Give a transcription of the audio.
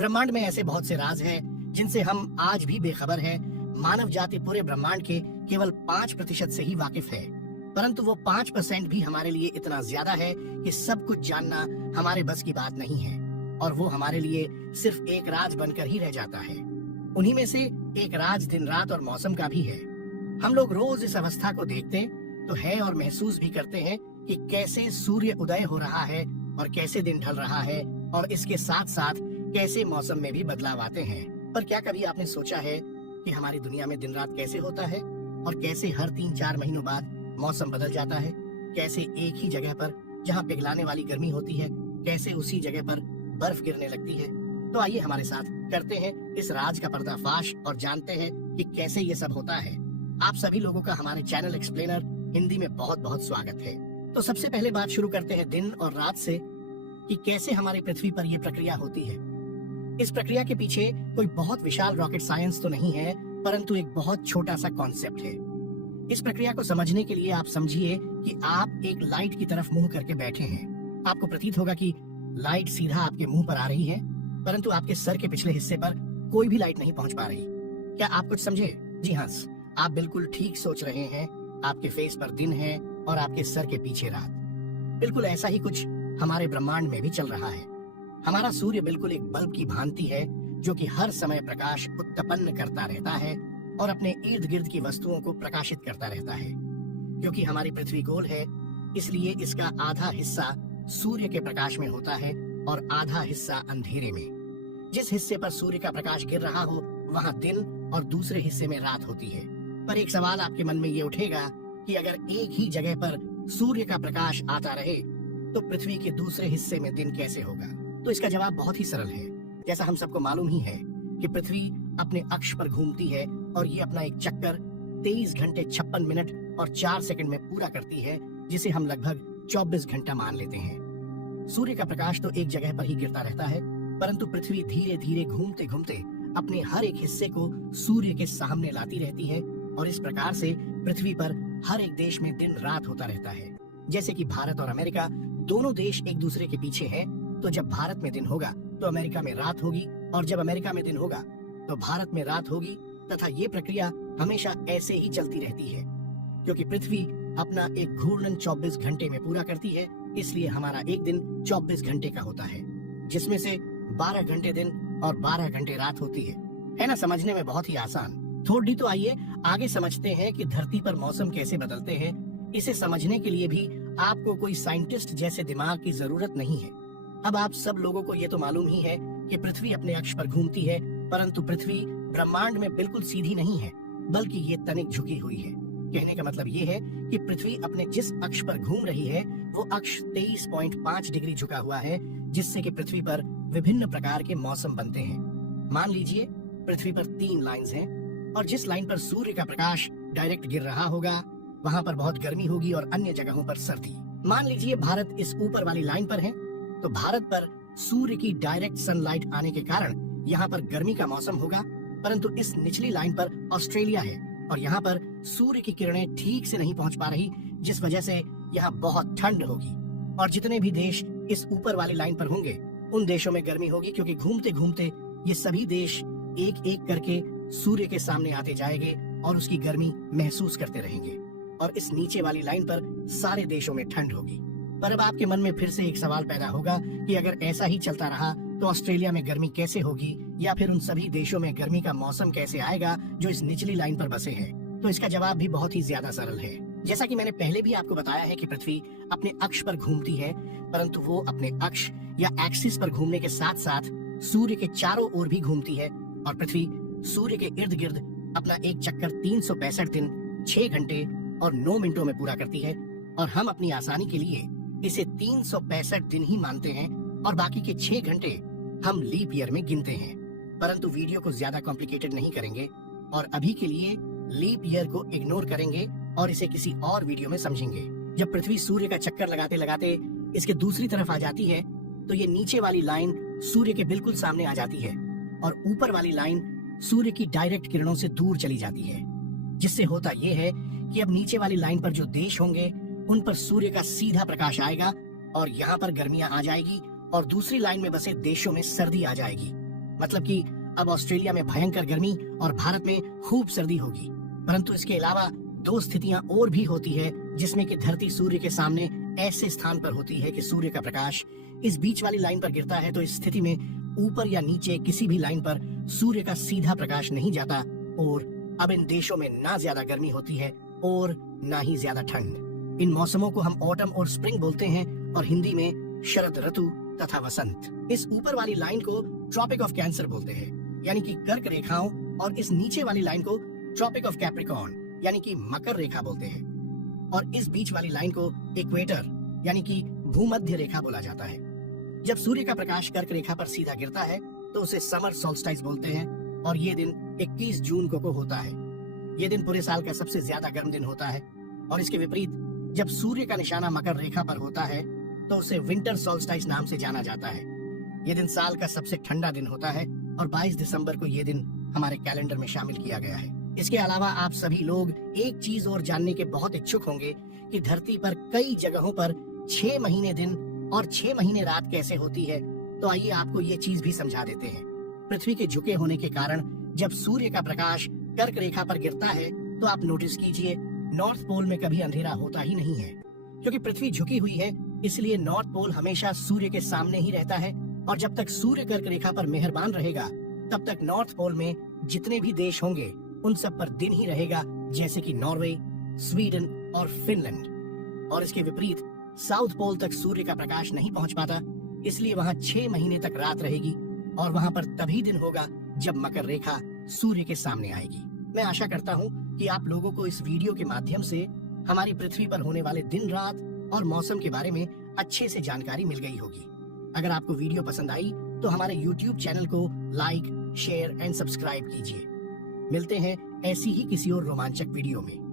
ब्रह्मांड में ऐसे बहुत से राज हैं जिनसे हम आज भी बेखबर हैं। मानव जाति पूरे ब्रह्मांड के केवल 5% से ही वाकिफ है, परंतु वो 5% भी हमारे लिए इतना ज्यादा है कि सब कुछ जानना हमारे बस की बात नहीं है, और वो हमारे लिए सिर्फ एक राज बनकर ही रह जाता है। उन्हीं में से एक राज दिन रात और मौसम का भी है। हम लोग रोज इस अवस्था को देखते तो है और महसूस भी करते हैं कि कैसे सूर्य उदय हो रहा है और कैसे दिन ढल रहा है, और इसके साथ साथ कैसे मौसम में भी बदलाव आते हैं। पर क्या कभी आपने सोचा है कि हमारी दुनिया में दिन रात कैसे होता है, और कैसे हर 3-4 महीनों बाद मौसम बदल जाता है? कैसे एक ही जगह पर जहाँ पिघलाने वाली गर्मी होती है, कैसे उसी जगह पर बर्फ गिरने लगती है? तो आइए हमारे साथ करते हैं इस राज का पर्दाफाश और जानते हैं कि कैसे ये सब होता है। आप सभी लोगों का हमारे चैनल एक्सप्लेनर हिंदी में बहुत बहुत स्वागत है। तो सबसे पहले बात शुरू करते हैं दिन और रात से, कि कैसे हमारी पृथ्वी पर यह प्रक्रिया होती है। इस प्रक्रिया के पीछे कोई बहुत विशाल रॉकेट साइंस तो नहीं है, परंतु एक बहुत छोटा सा कॉन्सेप्ट है। इस प्रक्रिया को समझने के लिए आप समझिए कि आप एक लाइट की तरफ मुंह करके बैठे हैं। आपको प्रतीत होगा कि लाइट सीधा आपके मुंह पर आ रही है, परंतु आपके सर के पिछले हिस्से पर कोई भी लाइट नहीं पहुंच पा रही। क्या आप कुछ समझे? जी हाँ, आप बिल्कुल ठीक सोच रहे हैं। आपके फेस पर दिन है और आपके सर के पीछे रात। बिल्कुल ऐसा ही कुछ हमारे ब्रह्मांड में भी चल रहा है। हमारा सूर्य बिल्कुल एक बल्ब की भांति है, जो कि हर समय प्रकाश उत्पन्न करता रहता है और अपने इर्द गिर्द की वस्तुओं को प्रकाशित करता रहता है। क्योंकि हमारी पृथ्वी गोल है, इसलिए इसका आधा हिस्सा सूर्य के प्रकाश में होता है और आधा हिस्सा अंधेरे में। जिस हिस्से पर सूर्य का प्रकाश गिर रहा हो वहाँ दिन और दूसरे हिस्से में रात होती है। पर एक सवाल आपके मन में ये उठेगा कि अगर एक ही जगह पर सूर्य का प्रकाश आता रहे तो पृथ्वी के दूसरे हिस्से में दिन कैसे होगा? तो इसका जवाब बहुत ही सरल है। जैसा हम सबको मालूम ही है कि पृथ्वी अपने अक्ष पर घूमती है और ये अपना एक चक्कर 23 घंटे 56 मिनट और 4 सेकंड में पूरा करती है, जिसे हम लगभग 24 घंटा मान लेते हैं। सूर्य का प्रकाश तो एक जगह पर ही गिरता रहता है, परंतु पृथ्वी धीरे धीरे घूमते घूमते अपने हर एक हिस्से को सूर्य के सामने लाती रहती है, और इस प्रकार से पृथ्वी पर हर एक देश में दिन रात होता रहता है। जैसे कि भारत और अमेरिका दोनों देश एक दूसरे के पीछे हैं, तो जब भारत में दिन होगा तो अमेरिका में रात होगी, और जब अमेरिका में दिन होगा तो भारत में रात होगी, तथा ये प्रक्रिया हमेशा ऐसे ही चलती रहती है। क्योंकि पृथ्वी अपना एक घूर्णन 24 घंटे में पूरा करती है, इसलिए हमारा एक दिन 24 घंटे का होता है, जिसमें से 12 घंटे दिन और 12 घंटे रात होती है ना? समझने में बहुत ही आसान। थोड़ी तो आइए आगे समझते हैं कि धरती पर मौसम कैसे बदलते हैं। इसे समझने के लिए भी आपको कोई साइंटिस्ट जैसे दिमाग की जरूरत नहीं है। अब आप सब लोगों को ये तो मालूम ही है कि पृथ्वी अपने अक्ष पर घूमती है, परंतु पृथ्वी ब्रह्मांड में बिल्कुल सीधी नहीं है, बल्कि ये तनिक झुकी हुई है। कहने का मतलब ये है कि पृथ्वी अपने जिस अक्ष पर घूम रही है वो अक्ष 23.5 डिग्री झुका हुआ है, जिससे कि पृथ्वी पर विभिन्न प्रकार के मौसम बनते हैं। मान लीजिए पृथ्वी पर 3 लाइंस हैं, और जिस लाइन पर सूर्य का प्रकाश डायरेक्ट गिर रहा होगा वहाँ पर बहुत गर्मी होगी और अन्य जगहों पर सर्दी। मान लीजिए भारत इस ऊपर वाली लाइन पर है, तो भारत पर सूर्य की डायरेक्ट सनलाइट आने के कारण यहाँ पर गर्मी का मौसम होगा, परंतु इस निचली लाइन पर ऑस्ट्रेलिया है और यहाँ पर सूर्य की किरणें ठीक से नहीं पहुँच पा रही, जिस वजह से यहाँ बहुत ठंड होगी। और जितने भी देश इस ऊपर वाली लाइन पर होंगे उन देशों में गर्मी होगी, क्योंकि घूमते घूमते ये सभी देश एक एक करके सूर्य के सामने आते जाएंगे और उसकी गर्मी महसूस करते रहेंगे, और इस नीचे वाली लाइन पर सारे देशों में ठंड होगी। पर अब आपके मन में फिर से एक सवाल पैदा होगा कि अगर ऐसा ही चलता रहा तो ऑस्ट्रेलिया में गर्मी कैसे होगी, या फिर उन सभी देशों में गर्मी का मौसम कैसे आएगा जो इस निचली लाइन पर बसे हैं? तो इसका जवाब भी बहुत ही ज्यादा सरल है। जैसा कि मैंने पहले भी आपको बताया है कि पृथ्वी अपने अक्ष पर घूमती है, परंतु वो अपने अक्ष या एक्सिस पर घूमने के साथ साथ सूर्य के चारों ओर भी घूमती है, और पृथ्वी सूर्य के इर्द गिर्द अपना एक चक्कर 365 दिन 6 घंटे और 9 मिनटों में पूरा करती है। और हम अपनी आसानी के लिए इसे 365 दिन ही मानते हैं, और बाकी के 6 घंटे हम लीप ईयर में गिनते हैं। परंतु वीडियो को ज्यादा कॉम्प्लिकेटेड नहीं करेंगे, और अभी के लिए लीप ईयर को इग्नोर करेंगे और इसे किसी और वीडियो में समझेंगे। जब पृथ्वी सूर्य का चक्कर लगाते लगाते इसके दूसरी तरफ आ जाती है, तो ये नीचे वाली लाइन सूर्य के बिल्कुल सामने आ जाती है, और ऊपर वाली लाइन सूर्य की डायरेक्ट किरणों से दूर चली जाती है। जिससे होता यह है कि अब नीचे वाली लाइन पर जो देश होंगे उन पर सूर्य का सीधा प्रकाश आएगा और यहाँ पर गर्मियां आ जाएगी, और दूसरी लाइन में बसे देशों में सर्दी आ जाएगी। मतलब कि अब ऑस्ट्रेलिया में भयंकर गर्मी और भारत में खूब सर्दी होगी। परंतु इसके अलावा दो स्थितियां और भी होती है जिसमें कि धरती सूर्य के सामने ऐसे स्थान पर होती है कि सूर्य का प्रकाश इस बीच वाली लाइन पर गिरता है, तो इस स्थिति में ऊपर या नीचे किसी भी लाइन पर सूर्य का सीधा प्रकाश नहीं जाता और अब इन देशों में ना ज्यादा गर्मी होती है और ना ही ज्यादा ठंड। इन मौसमों को हम ऑटम और स्प्रिंग बोलते हैं और हिंदी में शरद ऋतु तथा वसंत। इस ऊपर वाली लाइन को ट्रॉपिक ऑफ कैंसर बोलते हैं, यानी कि कर्क रेखाओं, और इस नीचे वाली लाइन को ट्रॉपिक ऑफ कैप्रिकॉर्न यानी कि मकर रेखा बोलते हैं, और इस बीच वाली लाइन को इक्वेटर यानी कि भूमध्य रेखा बोला जाता है। जब सूर्य का प्रकाश कर्क रेखा पर सीधा गिरता है तो उसे समर सोल्स्टाइस बोलते हैं और ये दिन 21 जून को होता है। ये दिन पूरे साल का सबसे ज्यादा गर्म दिन होता है। और इसके विपरीत जब सूर्य का निशाना मकर रेखा पर होता है तो उसे विंटर सोल्स्टाइस नाम से जाना जाता है। ये दिन साल का सबसे ठंडा दिन होता है और 22 दिसंबर को ये दिन हमारे कैलेंडर में शामिल किया गया है। इसके अलावा आप सभी लोग एक चीज और जानने के बहुत इच्छुक होंगे कि धरती पर कई जगहों पर 6 महीने दिन और 6 महीने रात कैसे होती है। तो आइए आपको ये चीज भी समझा देते हैं। पृथ्वी के झुके होने के कारण जब सूर्य का प्रकाश कर्क रेखा पर गिरता है तो आप नोटिस कीजिए नॉर्थ पोल में कभी अंधेरा होता ही नहीं है, क्योंकि पृथ्वी झुकी हुई है। इसलिए नॉर्थ पोल हमेशा सूर्य के सामने ही रहता है और जब तक सूर्य कर्क रेखा पर मेहरबान रहेगा तब तक नॉर्थ पोल में जितने भी देश होंगे उन सब पर दिन ही रहेगा, जैसे कि नॉर्वे, स्वीडन और फिनलैंड। और इसके विपरीत साउथ पोल तक सूर्य का प्रकाश नहीं पहुंच पाता, इसलिए वहां 6 महीने तक रात रहेगी और वहां पर तभी दिन होगा जब मकर रेखा सूर्य के सामने आएगी। मैं आशा करता हूं कि आप लोगों को इस वीडियो के माध्यम से हमारी पृथ्वी पर होने वाले दिन रात और मौसम के बारे में अच्छे से जानकारी मिल गई होगी। अगर आपको वीडियो पसंद आई तो हमारे YouTube चैनल को लाइक, शेयर एंड सब्सक्राइब कीजिए। मिलते हैं ऐसी ही किसी और रोमांचक वीडियो में।